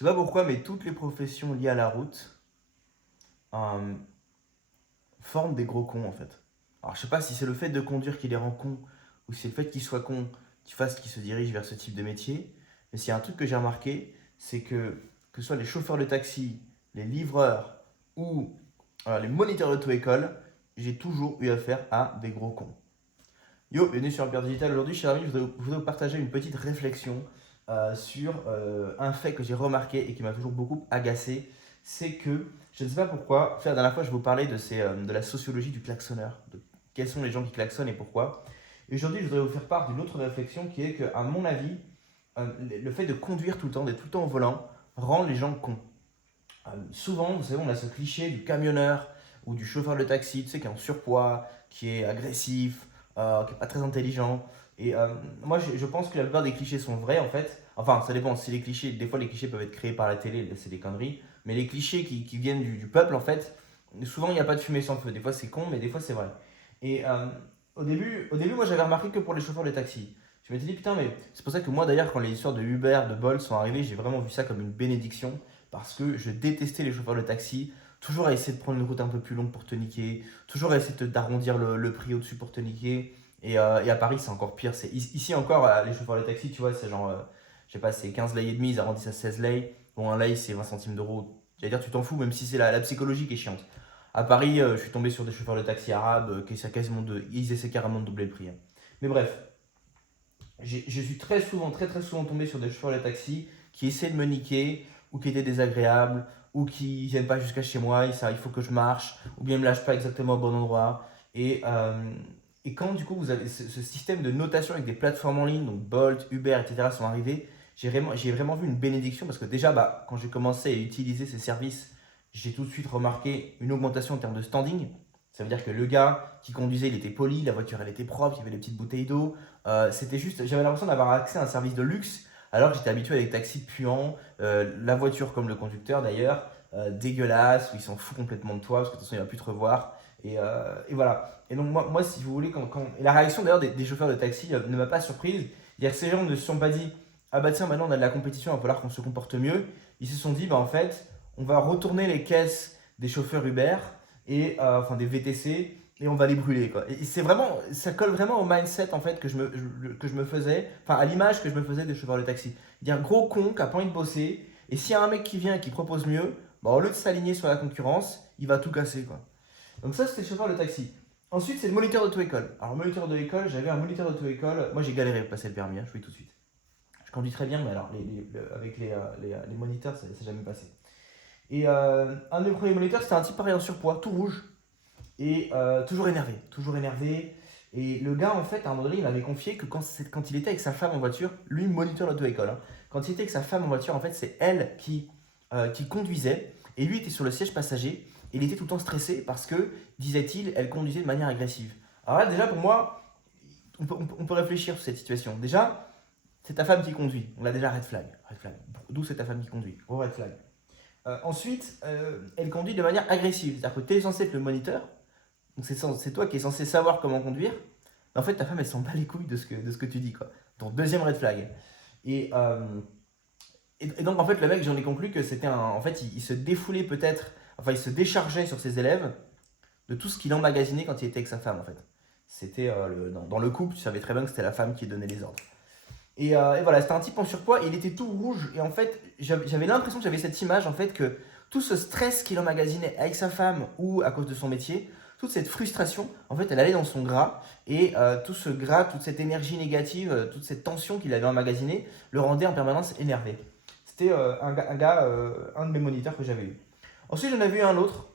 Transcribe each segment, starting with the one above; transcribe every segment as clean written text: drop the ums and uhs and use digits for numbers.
sais pas pourquoi, mais toutes les professions liées à la route euh, forment des gros cons en fait. Alors je sais pas si c'est le fait de conduire qui les rend cons ou si c'est le fait qu'ils soient cons qui fasse qu'ils se dirigent vers ce type de métier. Mais s'il y a un truc que j'ai remarqué, c'est que ce soit les chauffeurs de taxi, les livreurs ou les moniteurs d'auto-école, j'ai toujours eu affaire à des gros cons. Yo, bienvenue sur Albert Digital. Aujourd'hui, chers amis, je voudrais vous partager une petite réflexion sur un fait que j'ai remarqué et qui m'a toujours beaucoup agacé. C'est que, je ne sais pas pourquoi, la dernière fois, je vous parlais de la sociologie du klaxonneur, de quels sont les gens qui klaxonnent et pourquoi. Et aujourd'hui, je voudrais vous faire part d'une autre réflexion qui est que, à mon avis, le fait de conduire tout le temps, d'être tout le temps au volant, rend les gens cons. Souvent, vous savez, on a ce cliché du camionneur ou du chauffeur de taxi, tu sais, qui est en surpoids, qui est agressif, qui est pas très intelligent. Et moi, je pense que la plupart des clichés sont vrais, en fait. Enfin, ça dépend. Si les clichés, des fois, les clichés peuvent être créés par la télé, c'est des conneries. Mais les clichés qui viennent du peuple, en fait, souvent, il n'y a pas de fumée sans feu. Des fois, c'est con, mais des fois, c'est vrai. Et au début, moi, j'avais remarqué que pour les chauffeurs de taxi, je m'étais dit, putain, mais c'est pour ça que moi, d'ailleurs, quand les histoires de Uber, de Bolt sont arrivées, j'ai vraiment vu ça comme une bénédiction parce que je détestais les chauffeurs de taxi, toujours à essayer de prendre une route un peu plus longue pour te niquer, toujours à essayer d'arrondir le prix au-dessus pour te niquer. Et à Paris, c'est encore pire. Ici encore, les chauffeurs de taxi, tu vois, c'est genre, je sais pas, c'est 15 lei et demi, ils arrondissent à 16 lei. Bon, un lei, c'est 20 centimes d'euros. J'allais dire, tu t'en fous, même si c'est la psychologie qui est chiante. À Paris, je suis tombé sur des chauffeurs de taxi arabes qui essaient ils essaient carrément de doubler le prix, hein. Mais bref, je suis très souvent, très très souvent tombé sur des chauffeurs de taxi qui essaient de me niquer, ou qui étaient désagréables, ou qui viennent pas jusqu'à chez moi, il faut que je marche, ou bien ils me lâchent pas exactement au bon endroit. Et, euh, et quand du coup vous avez ce système de notation avec des plateformes en ligne, donc Bolt, Uber, etc. sont arrivés, j'ai vraiment vu une bénédiction parce que déjà, bah, quand j'ai commencé à utiliser ces services, j'ai tout de suite remarqué une augmentation en termes de standing. Ça veut dire que le gars qui conduisait, il était poli, la voiture elle était propre, il y avait des petites bouteilles d'eau. C'était juste, j'avais l'impression d'avoir accès à un service de luxe alors que j'étais habitué à des taxis puants, la voiture comme le conducteur d'ailleurs, dégueulasse, où il s'en fout complètement de toi parce que de toute façon il va plus te revoir. Et voilà. Et donc moi si vous voulez, et la réaction d'ailleurs des chauffeurs de taxi ne m'a pas surprise. C'est-à-dire que ces gens ne se sont pas dit, ah bah tiens, maintenant on a de la compétition, il va falloir qu'on se comporte mieux. Ils se sont dit, bah en fait, on va retourner les caisses des chauffeurs Uber, enfin des VTC, et on va les brûler quoi. Et c'est vraiment, ça colle vraiment au mindset en fait que je me faisais, enfin à l'image que je me faisais des chauffeurs de taxi. Dire gros con qui a pas envie de bosser, et s'il y a un mec qui vient et qui propose mieux, bah, au lieu de s'aligner sur la concurrence, il va tout casser quoi. Donc ça c'était le chauffeur de taxi. Ensuite c'est le moniteur d'auto-école. Alors moniteur d'auto-école, j'avais un moniteur d'auto-école, moi j'ai galéré pour passer le permis, hein, je vous dis tout de suite. Je conduis très bien, mais alors avec les moniteurs, ça s'est jamais passé. Et un de mes premiers moniteurs, c'était un type pareil en surpoids, tout rouge, et toujours énervé, toujours énervé. Et le gars, en fait, à un moment donné, il m'avait confié que quand il était avec sa femme en voiture, lui, moniteur d'auto-école, hein, quand il était avec sa femme en voiture, en fait, c'est elle qui conduisait, et lui était sur le siège passager, et il était tout le temps stressé parce que, disait-il, elle conduisait de manière agressive. Alors là, déjà, pour moi, on peut réfléchir sur cette situation. Déjà, c'est ta femme qui conduit. On a déjà red flag. Red flag. D'où c'est ta femme qui conduit. Gros red flag. Ensuite, elle conduit de manière agressive. C'est-à-dire que tu es censé être le moniteur, donc c'est toi qui es censé savoir comment conduire. Mais en fait, ta femme, elle s'en bat les couilles de ce que tu dis, quoi. Ton deuxième red flag. Et, euh, et donc, en fait, le mec, j'en ai conclu que c'était un. En fait, il se défoulait peut-être. Enfin, il se déchargeait sur ses élèves de tout ce qu'il emmagasinait quand il était avec sa femme, en fait. C'était dans le couple, tu savais très bien que c'était la femme qui donnait les ordres. Et voilà, c'était un type en surpoids et il était tout rouge. Et en fait, j'avais l'impression que j'avais cette image, en fait, que tout ce stress qu'il emmagasinait avec sa femme ou à cause de son métier, toute cette frustration, en fait, elle allait dans son gras. Et tout ce gras, toute cette énergie négative, toute cette tension qu'il avait emmagasinée, le rendait en permanence énervé. C'était un de mes moniteurs que j'avais eu. Ensuite, j'en avais eu un autre.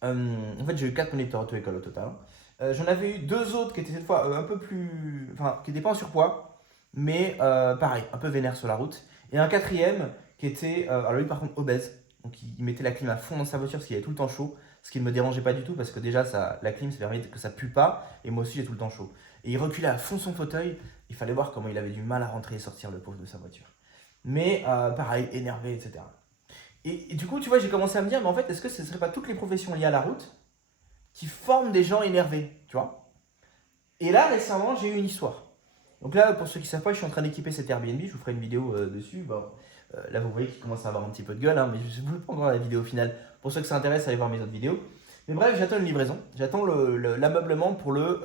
En fait, j'ai eu 4 moniteurs auto-école au total, hein. J'en avais eu deux autres qui étaient cette fois un peu plus. Enfin, qui n'étaient pas en surpoids, mais pareil, un peu vénère sur la route. Et un quatrième qui était, alors lui par contre obèse, donc il mettait la clim à fond dans sa voiture parce qu'il avait tout le temps chaud, ce qui ne me dérangeait pas du tout parce que déjà la clim ça permet que ça pue pas et moi aussi j'ai tout le temps chaud. Et il reculait à fond son fauteuil, il fallait voir comment il avait du mal à rentrer et sortir le pauvre de sa voiture. Mais pareil, énervé, etc. Et du coup, tu vois, j'ai commencé à me dire, mais en fait, est-ce que ce ne serait pas toutes les professions liées à la route qui forment des gens énervés, tu vois? Et là, récemment, j'ai eu une histoire. Donc là, pour ceux qui ne savent pas, je suis en train d'équiper cet Airbnb. Je vous ferai une vidéo dessus. Bon, Là, vous voyez qu'il commence à avoir un petit peu de gueule, hein, mais je ne vous pas encore la vidéo finale. Pour ceux que ça intéresse, allez voir mes autres vidéos. Mais bref, j'attends une livraison. J'attends l'ameublement pour le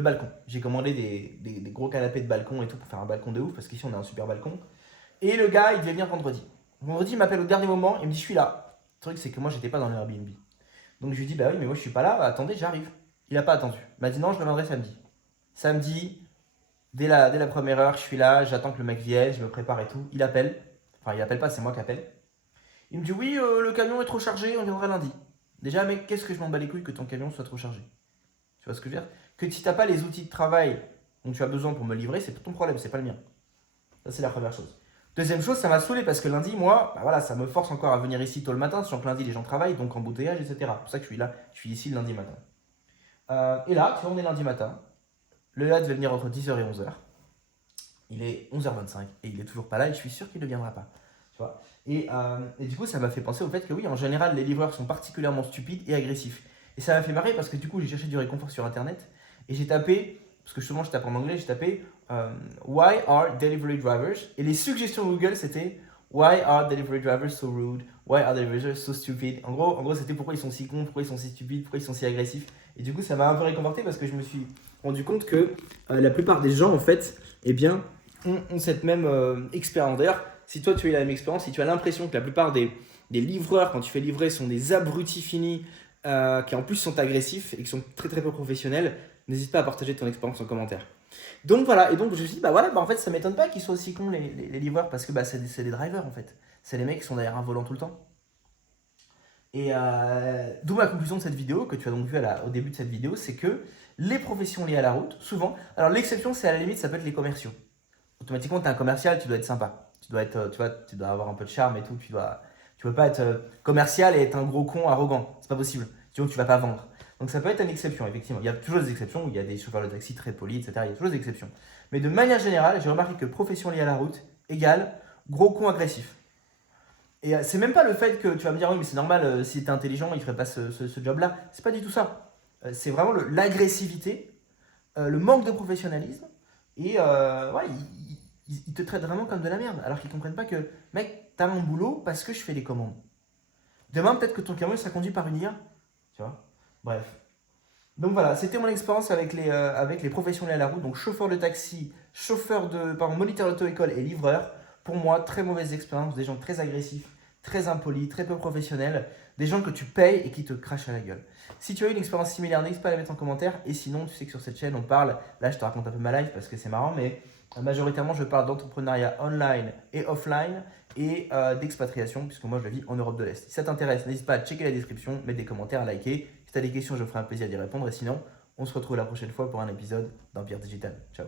balcon. J'ai commandé des gros canapés de balcon et tout pour faire un balcon de ouf, parce qu'ici, on a un super balcon. Et le gars, il devait venir vendredi. Vendredi, il m'appelle au dernier moment, il me dit, je suis là. Le truc, c'est que moi, j'étais pas dans le Airbnb. Donc, je lui dis, bah oui, mais moi, je suis pas là. Attendez, j'arrive. Il n'a pas attendu. Il m'a dit, non, je reviendrai samedi. Samedi, dès la première heure, je suis là, j'attends que le mec vienne, je me prépare et tout. Il appelle. Enfin, il appelle pas, c'est moi qui appelle. Il me dit, oui, le camion est trop chargé, on viendra lundi. Déjà, mec, qu'est-ce que je m'en bats les couilles que ton camion soit trop chargé? Tu vois ce que je veux dire? Que si t'as pas les outils de travail dont tu as besoin pour me livrer, c'est ton problème, c'est pas le mien. Ça, c'est la première chose. Deuxième chose, ça m'a saoulé parce que lundi, moi, bah voilà, ça me force encore à venir ici tôt le matin, sachant que lundi, les gens travaillent, donc embouteillage, etc. C'est pour ça que je suis là, je suis ici le lundi matin. Et là, tu vois, on est lundi matin. Le gars devait venir entre 10h et 11h. Il est 11h25 et il est toujours pas là et je suis sûr qu'il ne viendra pas. Tu vois et du coup, ça m'a fait penser au fait que oui, en général, les livreurs sont particulièrement stupides et agressifs. Et ça m'a fait marrer parce que du coup, j'ai cherché du réconfort sur internet et j'ai tapé, parce que justement, je tape en anglais, j'ai tapé Why are delivery drivers? Et les suggestions Google, c'était Why are delivery drivers so rude? Why are delivery drivers so stupid? En gros, c'était pourquoi ils sont si cons, pourquoi ils sont si stupides, pourquoi ils sont si agressifs. Et du coup, ça m'a un peu réconforté parce que je me suis rendu compte que la plupart des gens, en fait, eh bien, ont cette même expérience. D'ailleurs, si toi tu as eu la même expérience, si tu as l'impression que la plupart des livreurs, quand tu fais livrer, sont des abrutis finis, qui en plus sont agressifs et qui sont très très peu professionnels, n'hésite pas à partager ton expérience en commentaire. Donc voilà, et donc je me suis dit, bah voilà, bah en fait ça m'étonne pas qu'ils soient aussi cons les livreurs, parce que bah, c'est des drivers en fait. C'est les mecs qui sont derrière un volant tout le temps. Et d'où ma conclusion de cette vidéo, que tu as donc vu au début de cette vidéo, c'est que les professions liées à la route, souvent, alors l'exception c'est à la limite, ça peut être les commerciaux. Automatiquement, tu es un commercial, tu dois être sympa. Tu dois être, tu dois avoir un peu de charme et tout. Tu peux pas être commercial et être un gros con arrogant. C'est pas possible. Sinon, tu vas pas vendre. Donc ça peut être une exception, effectivement. Il y a toujours des exceptions où il y a des chauffeurs de taxi très polis, etc. Il y a toujours des exceptions. Mais de manière générale, j'ai remarqué que profession liée à la route égale gros con agressif. Et c'est même pas le fait que tu vas me dire, oui, mais c'est normal, si tu es intelligent, il ferait pas ce job-là. C'est pas du tout ça. C'est vraiment l'agressivité, le manque de professionnalisme. Et ouais, ils te traitent vraiment comme de la merde. Alors qu'ils comprennent pas que, mec, t'as mon boulot parce que je fais les commandes. Demain, peut-être que ton camion sera conduit par une IA. Tu vois? Bref. Donc voilà, c'était mon expérience avec les professions liées à la route. Donc chauffeur de taxi, moniteur d'auto-école et livreur. Pour moi, très mauvaise expérience. Des gens très agressifs, très impolis, très peu professionnels. Des gens que tu payes et qui te crachent à la gueule. Si tu as eu une expérience similaire, n'hésite pas à la mettre en commentaire. Et sinon, tu sais que sur cette chaîne, on parle, là je te raconte un peu ma life parce que c'est marrant, mais majoritairement, je parle d'entrepreneuriat online et offline et d'expatriation, puisque moi je vis en Europe de l'Est. Si ça t'intéresse, n'hésite pas à checker la description, mettre des commentaires, à liker. Si tu as des questions, je me ferai un plaisir d'y répondre. Et sinon, on se retrouve la prochaine fois pour un épisode d'Empire Digital. Ciao.